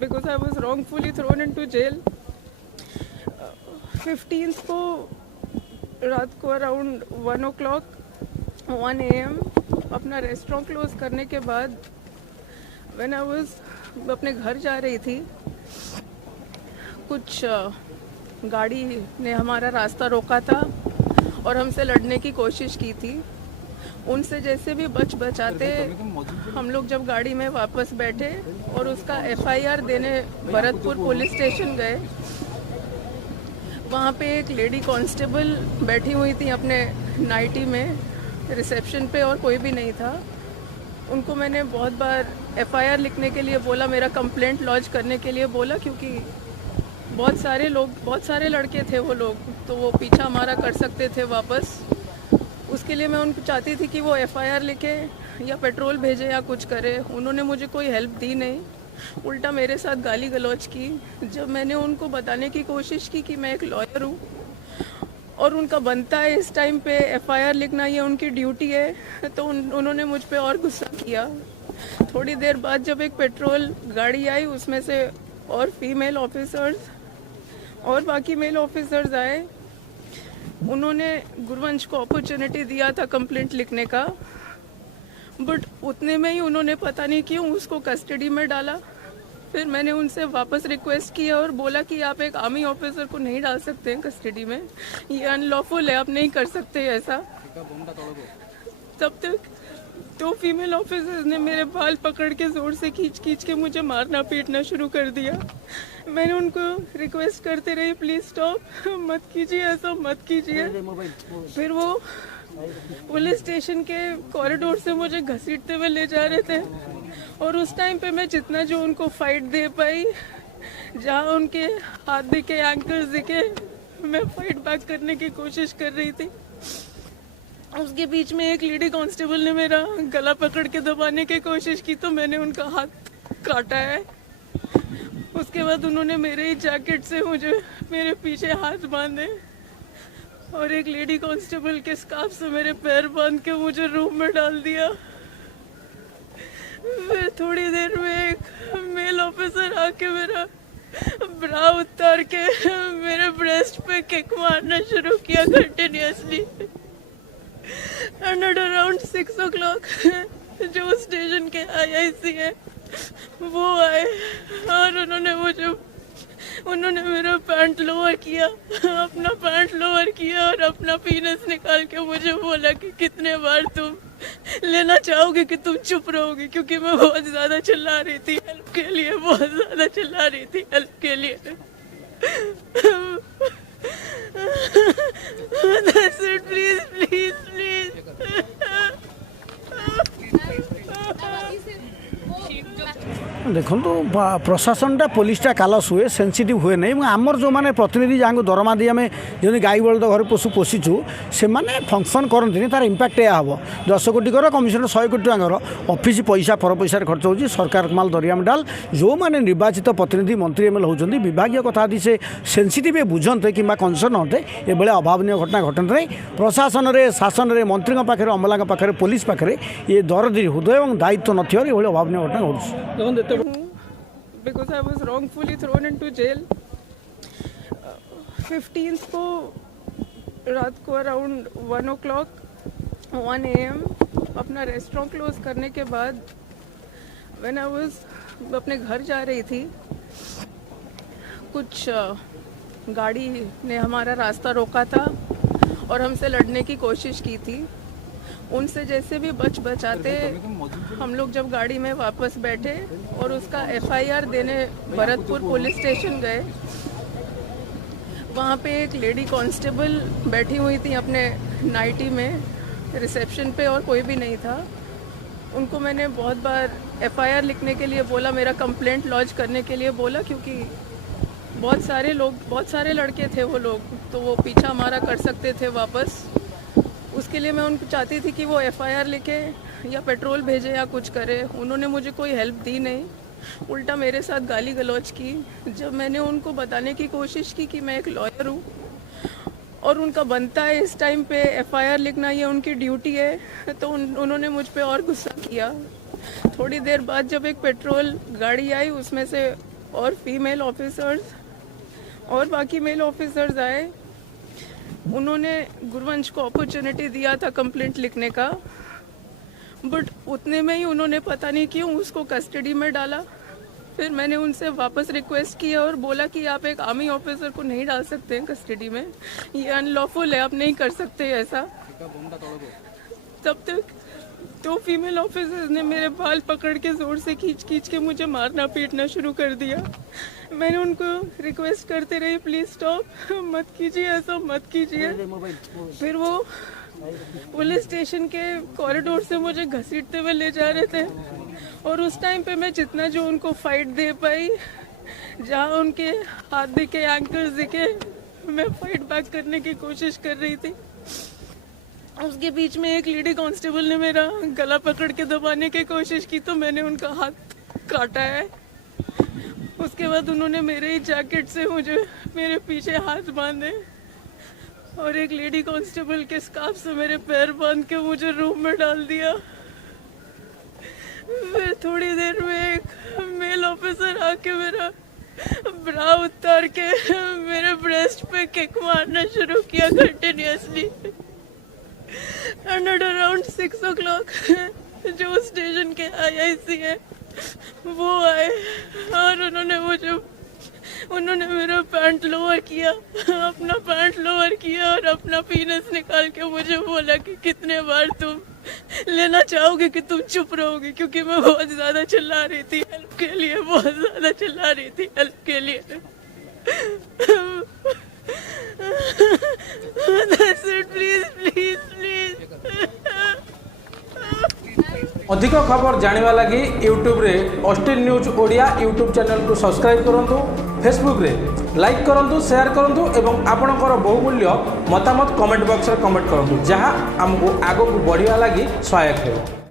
because I was wrongfully thrown into jail. 15th को रात को अराउंड 1 AM अपना रेस्टोरेंट क्लोज करने के बाद व्हेन आई वाज अपने घर जा रही थी, कुछ गाड़ी ने हमारा रास्ता रोका था और हमसे लड़ने की कोशिश की थी। उनसे जैसे भी बचाते हम लोग जब गाड़ी में वापस बैठे और उसका FIR देने भरतपुर पुलिस स्टेशन गए, वहाँ पे एक लेडी कांस्टेबल बैठी हुई थी अपने नाइटी में रिसेप्शन पे और कोई भी नहीं था। उनको मैंने बहुत बार FIR लिखने के लिए बोला, मेरा कंप्लेंट लॉन्च करने के लिए बोला, क्योंकि बहुत सारे लड़के थे वो लोग, तो वो पीछा हमारा कर सकते थे वापस। उसके लिए मैं उनको चाहती थी कि वो FIR लिखे या पेट्रोल भेजे या कुछ करे। उन्होंने मुझे कोई हेल्प दी नहीं, उल्टा मेरे साथ गाली गलौज की। जब मैंने उनको बताने की कोशिश की कि मैं एक लॉयर हूँ और उनका बनता है इस टाइम पे FIR लिखना, ये उनकी ड्यूटी है, तो उन्होंने मुझ पे और गुस्सा किया। थोड़ी देर बाद जब एक पेट्रोल गाड़ी आई, उसमें से और फीमेल ऑफिसर्स और बाकी मेल ऑफिसर्स आए। उन्होंने गुरवंश को अपॉर्चुनिटी दिया था कंप्लेंट लिखने का, बट उतने में ही उन्होंने पता नहीं क्यों उसको कस्टडी में डाला। फिर मैंने उनसे वापस रिक्वेस्ट किया और बोला कि आप एक आर्मी ऑफिसर को नहीं डाल सकते हैं कस्टडी में, ये अनलॉफुल है, आप नहीं कर सकते ऐसा। तब तक दो फीमेल ऑफिसर्स ने मेरे बाल पकड़ के जोर से खींच के मुझे मारना पीटना शुरू कर दिया। मैंने उनको रिक्वेस्ट करते रही, प्लीज स्टॉप, मत कीजिए, ऐसा मत कीजिए। फिर वो पुलिस स्टेशन के कॉरिडोर से मुझे घसीटते हुए ले जा रहे थे और उस टाइम पे मैं जितना जो उनको फाइट दे पाई, जहाँ उनके हाथ दिखे, एंकल्स दिखे, मैं फाइट बैक करने की कोशिश कर रही थी। उसके बीच में एक लेडी कांस्टेबल ने मेरा गला पकड़ के दबाने की कोशिश की, तो मैंने उनका हाथ काटा है। उसके बाद उन्होंने मेरे ही जैकेट से मुझे मेरे पीछे हाथ बांधे और एक लेडी कांस्टेबल के स्कार्फ से मेरे पैर बांध के मुझे रूम में डाल दिया। फिर थोड़ी देर में एक मेल ऑफिसर आके मेरा ब्रा उतार के मेरे ब्रेस्ट पे किक मारना शुरू किया continuously. And at around 6 o'clock जो स्टेशन के IIC है वो आए और उन्होंने मेरा पैंट लोअर किया, अपना पैंट लोअर किया और अपना पीनस निकाल के मुझे बोला कि कितने बार तुम लेना चाहोगे कि तुम चुप रहोगे, क्योंकि मैं बहुत ज्यादा चिल्ला रही थी हेल्प के लिए, बहुत ज्यादा चिल्ला रही थी हेल्प के लिए। That's it, please, please, please. देखो प्रशासनटा पुलिसटा कालस हुए सेनसीटिव हुए नहीं। आमर जो मैंने प्रतिनिधि जहाँ दरमा दी आम जमी गाई बलद घर पशु पोषिचु से मैंने फंक्शन करते तार इम्पैक्ट यह हम 10 कोटी कर कमिशन 100 कोटी टाँगर ऑफिस पैसा पर पैसा खर्च हो सरकार माल दरिया में डाल। जो मैंने निर्वाचित प्रतिनिधि मंत्री ML होती विभाग कथा से सेनसीटिव बुझते कि कनसर्न होते ये अभावनीय घटना घटना नहीं। प्रशासन में शासन में मंत्री पाखे अमला पाखे पुलिस पाखे ये दरदी हृदय और दायित्व नथिबार ये अभावनीय घटना घटुଛି। Because I was wrongfully thrown into jail. 15th को रात को अराउंड 1 AM अपना रेस्टोरेंट क्लोज करने के बाद व्हेन आई वाज अपने घर जा रही थी, कुछ गाड़ी ने हमारा रास्ता रोका था और हमसे लड़ने की कोशिश की थी। उनसे जैसे भी बचाते हम लोग जब गाड़ी में वापस बैठे और उसका FIR देने भरतपुर पुलिस स्टेशन गए, वहाँ पे एक लेडी कांस्टेबल बैठी हुई थी अपने नाइटी में रिसेप्शन पे और कोई भी नहीं था। उनको मैंने बहुत बार FIR लिखने के लिए बोला, मेरा कंप्लेंट लॉन्च करने के लिए बोला, क्योंकि बहुत सारे लड़के थे वो लोग, तो वो पीछा हमारा कर सकते थे वापस। उसके लिए मैं उनको चाहती थी कि वो FIR लिखे या पेट्रोल भेजे या कुछ करे। उन्होंने मुझे कोई हेल्प दी नहीं, उल्टा मेरे साथ गाली गलौज की। जब मैंने उनको बताने की कोशिश की कि मैं एक लॉयर हूँ और उनका बनता है इस टाइम पे FIR लिखना, ये उनकी ड्यूटी है, तो उन्होंने मुझ पे और गुस्सा किया। थोड़ी देर बाद जब एक पेट्रोल गाड़ी आई, उसमें से और फीमेल ऑफिसर्स और बाकी मेल ऑफिसर्स आए। उन्होंने गुरवंश को अपॉर्चुनिटी दिया था कंप्लेंट लिखने का, बट उतने में ही उन्होंने पता नहीं क्यों उसको कस्टडी में डाला। फिर मैंने उनसे वापस रिक्वेस्ट किया और बोला कि आप एक आर्मी ऑफिसर को नहीं डाल सकते हैं कस्टडी में, ये अनलॉफुल है, आप नहीं कर सकते ऐसा। तब तक दो फीमेल ऑफिसर्स ने मेरे बाल पकड़ के जोर से खींच के मुझे मारना पीटना शुरू कर दिया। मैंने उनको रिक्वेस्ट करते रही, प्लीज स्टॉप, मत कीजिए ऐसा, मत कीजिए। फिर वो पुलिस स्टेशन के कॉरिडोर से मुझे घसीटते हुए ले जा रहे थे और उस टाइम पे मैं जितना जो उनको फाइट दे पाई, जहाँ उनके हाथ दिखे, एंकल्स दिखे, मैं फाइट बैक करने की कोशिश कर रही थी। उसके बीच में एक लेडी कांस्टेबल ने मेरा गला पकड़ के दबाने की कोशिश की तो मैंने उनका हाथ काटा है। उसके बाद उन्होंने मेरे ही जैकेट से मुझे मेरे पीछे हाथ बांधे और एक लेडी कांस्टेबल के स्कार्फ से मेरे पैर बांध के मुझे रूम में डाल दिया। फिर थोड़ी देर में एक मेल ऑफिसर आके मेरा ब्रा उतार के मेरे ब्रेस्ट पे किक मारना शुरू किया continuously. And at around 6 o'clock जो स्टेशन के IIC है वो आए और उन्होंने मेरा पैंट लोअर किया, अपना पैंट लोअर किया और अपना पीनस निकाल के मुझे बोला कि कितने बार तुम लेना चाहोगे कि तुम चुप रहोगे, क्योंकि मैं बहुत ज्यादा चिल्ला रही थी हेल्प के लिए, बहुत ज्यादा चिल्ला रही थी हेल्प के लिए। That's it, please, please, please. अधिक खबर जानिबा लगी यूट्यूब रे Austin news Odia YouTube channel को सब्सक्राइब करंतु, फेसबुक रे लाइक करंतु, शेयर करंतु एवं आपणकर बहुमूल्य मतामत कमेंट बॉक्स रे कमेंट करंतु, जहां हमको आगो को बढ़िया लगी सहायक हो।